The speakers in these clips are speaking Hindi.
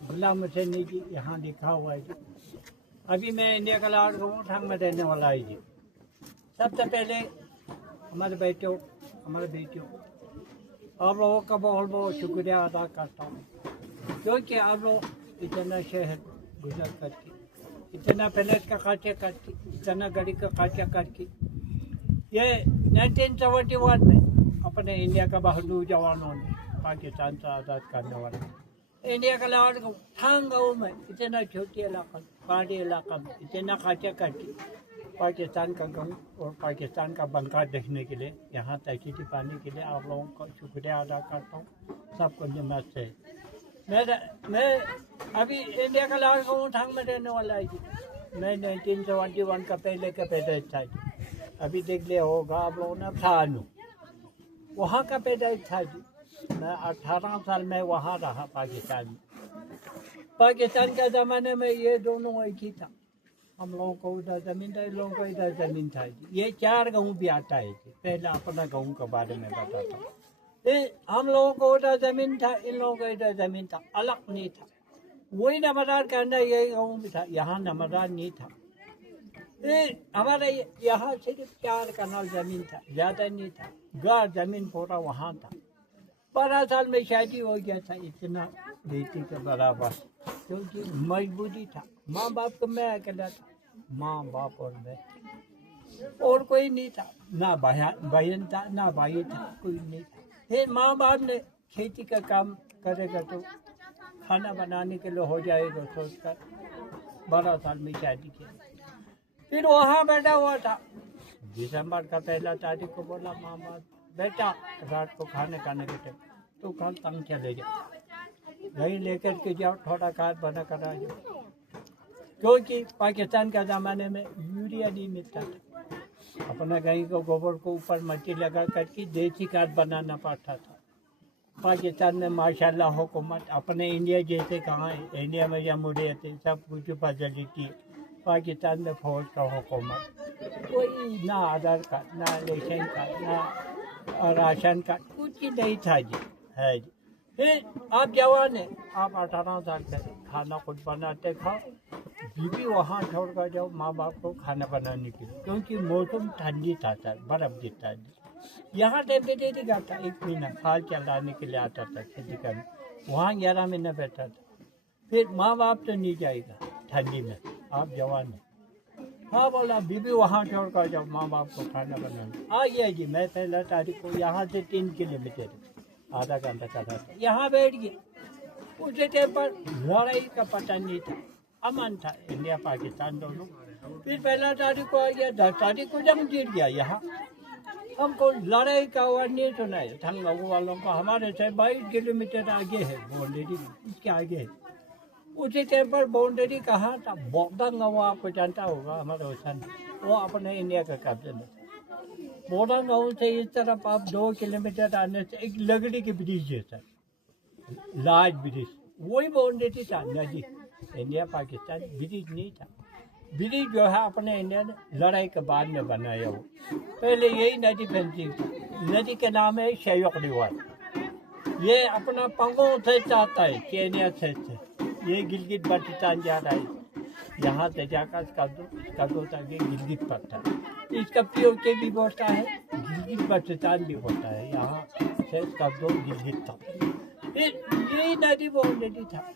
गुलाम हुसैनी जी यहाँ लिखा हुआ है जी। अभी मैं इंडिया का लाड ठांग में रहने वाला है जी। सबसे पहले हमारे बेटियों आप लोगों का बहुत बहुत शुक्रिया अदा करता हूँ, क्योंकि आप लोग इतना शहर गुजर करके, इतना पैलेस का खर्चा करके, इतना गाड़ी का खर्चा करके, ये 1971 में अपने इंडिया का बहादुर जवानों ने पाकिस्तान से आज़ाद करने वाला इंडिया का लाड गाँव में इतना छोटे इलाका, पहाड़ी इलाका में इतना खर्चा करके पाकिस्तान का गाँव और पाकिस्तान का बंकर देखने के लिए, यहाँ तहकीकी पाने के लिए आप लोगों का शुक्रिया अदा करता हूँ। सबको नमस्ते। मैं अभी इंडिया का लाड गाँव में रहने वाला है जी। मैं 1971 का पहले का पैदाइश था जी। अभी देख लिया होगा आप लोगों ने थानू वहाँ का पैदाइश था जी। मैं 18 साल में वहाँ रहा पाकिस्तान में। पाकिस्तान के ज़माने में ये दोनों एक ही था। हम लोगों को उधर ज़मीन था, इन लोगों को इधर ज़मीन था जी। ये 4 गाँव भी आता है जी। पहले अपना गाँव के बारे में बताता हूँ। हम लोगों को उधर ज़मीन था, इन लोगों को इधर ज़मीन था, अलग नहीं था। वही नमदार के अंदर यही गाँव भी था, यहाँ नमदार नहीं था। हमारे यहाँ सिर्फ 4 कनाल ज़मीन था, ज़्यादा नहीं था। गार ज़मीन पूरा वहाँ था। 12 साल में शादी हो गया था, इतना बेटी के बराबर, क्योंकि मजबूरी था। माँ बाप को मैं अकेला था, माँ बाप और मैं, और कोई नहीं था, ना बहन था ना भाई था, कोई नहीं था। फिर माँ बाप ने खेती का काम करेगा तो खाना बनाने के लिए हो जाएगा सोचकर 12 साल में शादी की। फिर वहाँ बैठा हुआ था, दिसंबर का 1 तारीख को बोला माँ बाप, बेटा रात को खाने खाने के टाइम तो कल तंग चले जाओ, वहीं लेकर के जाओ, थोड़ा खाद बना कर आ जाओ, क्योंकि पाकिस्तान के ज़माने में यूरिया नहीं मिलता था। अपना गाय को गोबर को ऊपर मिट्टी लगा करके देसी खाद बनाना पड़ता था। पाकिस्तान में माशाल्लाह हुकूमत अपने इंडिया जैसे कहाँ है, इंडिया में जमहूरियत है, सब कुछ फैसिलिटी है। पाकिस्तान में फौज का हुकूमत, कोई ना आधार कार्ड, ना रेशन कार्ड, ना राशन कार्ड, कुछ ही नहीं था जी, है जी। फिर आप जवान है, आप 18 साल के खाना खुद बनाते खाओ, बीवी वहाँ छोड़ कर जाओ माँ बाप को खाना बनाने के लिए, क्योंकि मौसम ठंडी था सर, बर्फ गिरता है। यहाँ टेम्परेचर का था, 1 महीना खाल चलाने के लिए आता था खेती करने, वहाँ 11 महीना बैठा था। फिर माँ बाप तो नहीं जाएगा ठंडी में, आप जवान हैं। हाँ बोला बीबी वहाँ छोड़ कर जाओ माँ बाप को खाना बनाना। आ गया जी। मैं 1 तारीख को यहाँ से 3 किलोमीटर आधा घंटा का रास्ता, यहाँ बैठ गया। उसी टाइम पर लड़ाई का पता नहीं था, अमन था इंडिया पाकिस्तान दोनों। फिर 1 तारीख को आ गया, 10 तारीख को जंग जीत गया। यहाँ हमको लड़ाई का आवाज नहीं सुना है ठंगाऊ वालों को। हमारे से 22 किलोमीटर आगे है बाउंड्री, इसके आगे है। उसी टाइम पर बाउंड्री कहाँ था, बोगदंग गाँव आपको जानता होगा, हमारे हुसैन, वो अपने इंडिया का कब्जे में। बोगदंग गाँव से इस तरफ आप 2 किलोमीटर आने से एक लकड़ी के ब्रिज जैसा, लार्ज ब्रिज, वही बाउंड्री था। नदी इंडिया पाकिस्तान ब्रिज नहीं था। ब्रिज जो है अपने इंडिया ने लड़ाई के बाद में बनाया। वो पहले यही नदी फेंसिंग थी। नदी के नाम है शेख रिवर। ये अपना पंगों से चाहता है, केनिया से ये गिलगित बल्टिस्तान जा रहा है, यहाँ से जाकर कदों तक ये गिलगित पड़ता है। इसका POK भी बोलता है, गिलगित बल्टिस्तान भी होता है, यहाँ से कदों गिलगित तक। यही नदी बाउंड्री था।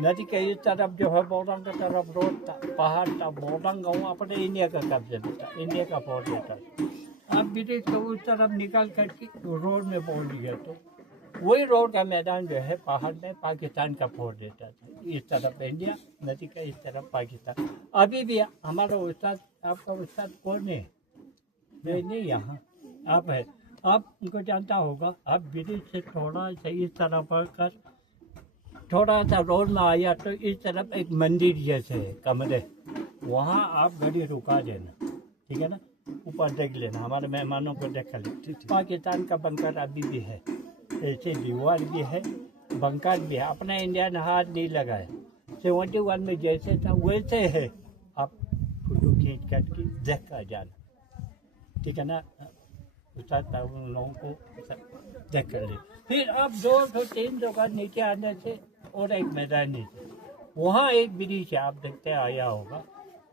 नदी के इस तरफ जो है बोगदंग की तरफ रोड था, पहाड़ था। बोगदंग गाँव अपने इंडिया का कब्जे में था, इंडिया का फौज था। अब ब्रिटिश को उस तरफ निकाल करके रोड में पहुँच गया, तो वही रोड का मैदान जो है पहाड़ में पाकिस्तान का फौज देता था। इस तरफ इंडिया नदी का, इस तरफ पाकिस्तान। अभी भी हमारा उस्ताद, आपका उस्ताद कौन है? नहीं यहाँ आप है, आप उनको जानता होगा। आप ब्रिटिश से थोड़ा सा इस तरफ कर थोड़ा सा रोड में आया तो इस तरफ एक मंदिर जैसे है, कमरे, वहाँ आप गाड़ी रुका देना, ठीक है ना? ऊपर देख लेना, हमारे मेहमानों को देखा ले। पाकिस्तान का बंकर अभी भी है, ऐसे दीवार भी है, बंकर भी है। अपना इंडिया ने हाथ नहीं लगाया। 71 में जैसे था वैसे है। आप फोटो खींच करके देख कर जाना, ठीक है ना? उन लोगों को देख कर ले। फिर आप 200-300 का नीचे आने से और एक मैदान नीचे, वहाँ एक ब्रिज है, आप देखते आया होगा,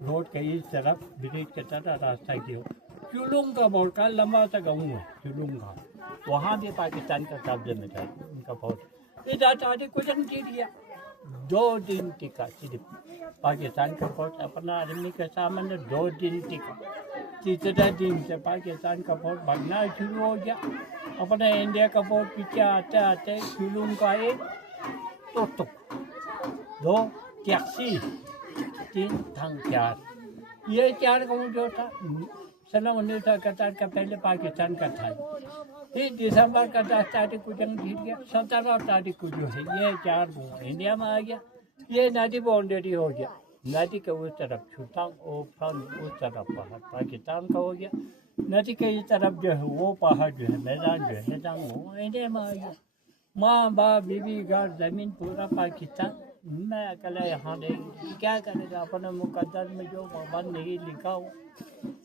रोड के इस तरफ ब्रिज के तरफ रास्ता की हो, चुलुंग का बोर्ड का लंबा सा गाँव है चुलुंग का, वहाँ भी पाकिस्तान का कब्जे में था उनका फौज। इधर तारीख कुछ नहीं दिया, 2 दिन टिका सिर्फ पाकिस्तान का फौज अपना आर्मी के सामने 2 दिन टिका। तीसरे दिन से पाकिस्तान का फौज भागना शुरू हो गया, अपने इंडिया का फौज पीछे आते आते चुलुंग का एक तो 2 टैक्सी 3 थंग 4, ये 4 गाँव जो था सन 1971 का पहले पाकिस्तान का था। फिर दिसंबर का 10 तारीख को जंग जीत गया, 17 तारीख को जो है ये 4 गाँव इंडिया में आ गया। ये नदी बाउंड्री हो गया, नदी के उस तरफ छुटांग और फ्रंट उस तरफ पहाड़ पाकिस्तान का हो गया, नदी के इस तरफ जो है वो पहाड़ जो है मैदान जो है वो इंडिया में आ गया। माँ बाप बीवी घर जमीन पूरा पाकिस्तान, मैं अकेला यहाँ नहीं, क्या करेगा, अपने मुकद्दर में जो भगवान नहीं लिखा हो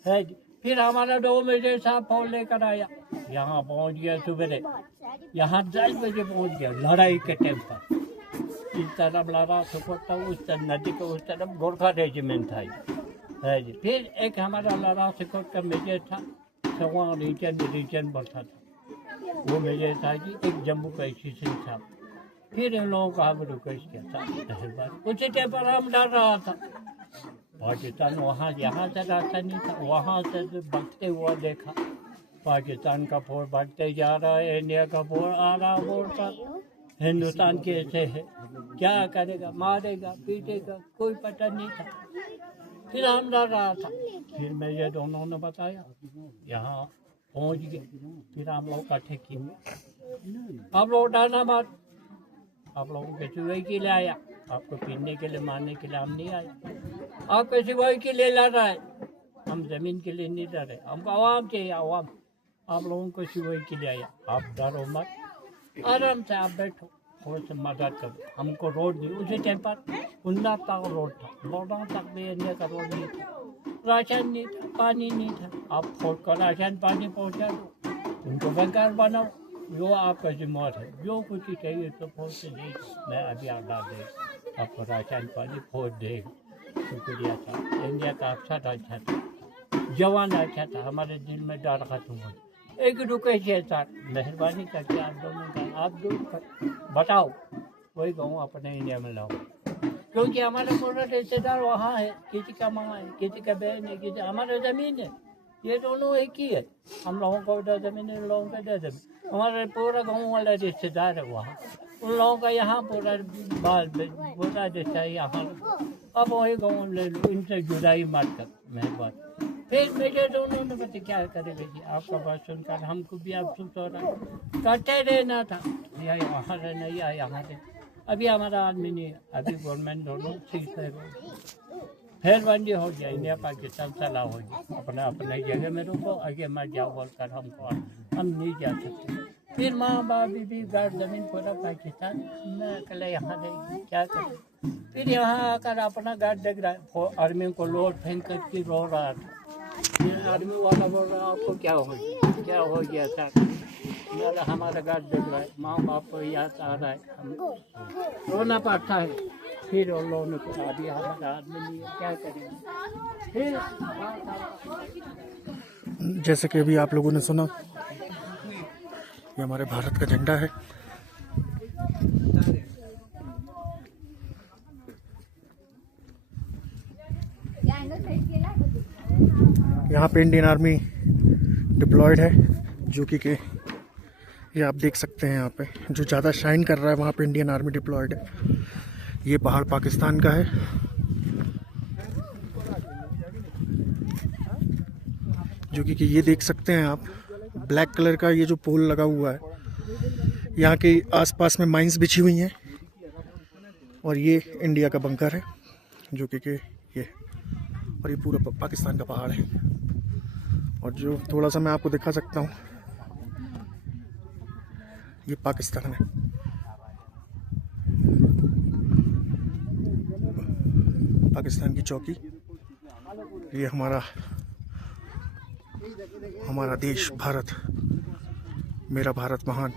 है। फिर हमारा 2 बजे साहब फौज लेकर आया, यहाँ पहुँच गया सवेरे, यहाँ 10 बजे पहुँच गया लड़ाई के टाइम पर। इस तरफ लड़ा सुकोटा, उस तरफ नदी के उस तरफ गोरखा रेजिमेंट था है जी। फिर एक हमारा लड़ा सुकोट का मेजर था, सवा रीजन बढ़ता था, वो मेजर था जी। एक जम्मू का स्टेशन था। फिर इन लोगों का हम रिक्वेस्ट किया था, उसी टाइम पर हम डर रहा था पाकिस्तान, वहाँ यहाँ से रास्ता नहीं था, वहाँ से बढ़ते हुआ देखा पाकिस्तान का फौज बढ़ते जा रहा है, इंडिया का फौज आ रहा, बोलता हिंदुस्तान कैसे है, क्या करेगा, मारेगा पीटेगा, कोई पता नहीं था। फिर हम डर रहा था, फिर मैं ये दोनों ने बताया, यहाँ पहुँच गए। फिर हम लोग इकट्ठे किए, आप लोग डरना मत, आप लोगों के सिवाय के लिए आया, आपको पीने के लिए मारने के लिए हम नहीं आए, आपके सिवाय के लिए लड़ रहा है, हम जमीन के लिए नहीं लड़ रहे, हमको आवाम चाहिए, आवाम आप लोगों को सिवाय के लिए आया। आप डरो मत, आराम से आप बैठो, थोड़ा सा मदद करो, हमको रोड दी। उसी टाइम पर 19 तक रोड था, 14 तक भी इंडिया का रोड नहीं था, राशन नहीं था, पानी नहीं था। आप फौज का राशन पानी पहुँचा दो, उनको बंकर बनाओ, जो आपका जिम्मेवार है, जो कुछ चाहिए तो फौज से दे, मैं अभी आधा दे आपको राशन पानी फौज देगा। शुक्रिया था, इंडिया का अफसर अच्छा था, जवान अच्छा था, हमारे दिल में डर खत्म हो। एक रुके है सर, मेहरबानी करके आप दोनों का आप बताओ, वही गाँव अपने इंडिया में लाओ, क्योंकि हमारा पूरा रिश्तेदार वहाँ है, किसी का माँ है, किसी का बहन है, किसी हमारा ज़मीन है, ये दोनों एक ही है। हम लोगों को दे ज़मीन, इन लोगों को दे ज़मीन, हमारे पूरा गाँव वाला रिश्तेदार है वहाँ, उन लोगों का यहाँ पूरा पूरा रिश्ता है यहाँ। अब वही गाँव ले लो, इनसे जुदाई मत कर, मेहरबानी। फिर मेरे दोनों ने बता क्या करेंगे जी, आपका बात सुनकर हमको भी अफसोस हो रहा है, करते रहना था, या यहाँ रहना या यहाँ रहना। अभी हमारा आदमी नहीं है, अभी गवर्नमेंट दोनों ठीक है, फिर बंदी हो गया, इंडिया पाकिस्तान सलाह हो गया, अपना अपने जगह में रुको, आगे मत जाओ बोलकर हमको हम नहीं जा सकते। फिर माँ बाप बीवी घर जमीन पूरा पाकिस्तान, मैं अकेले यहाँ नहीं, क्या करें। फिर यहाँ आकर अपना घर देख रहा है, आर्मी को लोड फेंक करके रो रहा था। आर्मी वाला बोल रहा है आपको क्या हो गया, क्या हो गया सर, मेरा हमारा घर देख रहा है, माँ बाप को याद आ रहा है, हम रोना पड़ता है। फिर उन लोगों ने कहा अभी हमारा आदमी नहीं है, क्या करेंगे। फिर जैसे कि अभी आप लोगों ने सुना, ये हमारे भारत का झंडा है, यहाँ पे इंडियन आर्मी डिप्लॉयड है, जो कि ये आप देख सकते हैं। यहाँ पे जो ज़्यादा शाइन कर रहा है वहाँ पे इंडियन आर्मी डिप्लॉयड है। ये पहाड़ पाकिस्तान का है, जो कि ये देख सकते हैं आप, ब्लैक कलर का ये जो पोल लगा हुआ है, यहाँ के आसपास में माइंस बिछी हुई हैं, और ये इंडिया का बंकर है, जो कि ये, और ये पूरा पाकिस्तान का पहाड़ है। और जो थोड़ा सा मैं आपको दिखा सकता हूँ, ये पाकिस्तान है, पाकिस्तान की चौकी, ये हमारा देश भारत, मेरा भारत महान।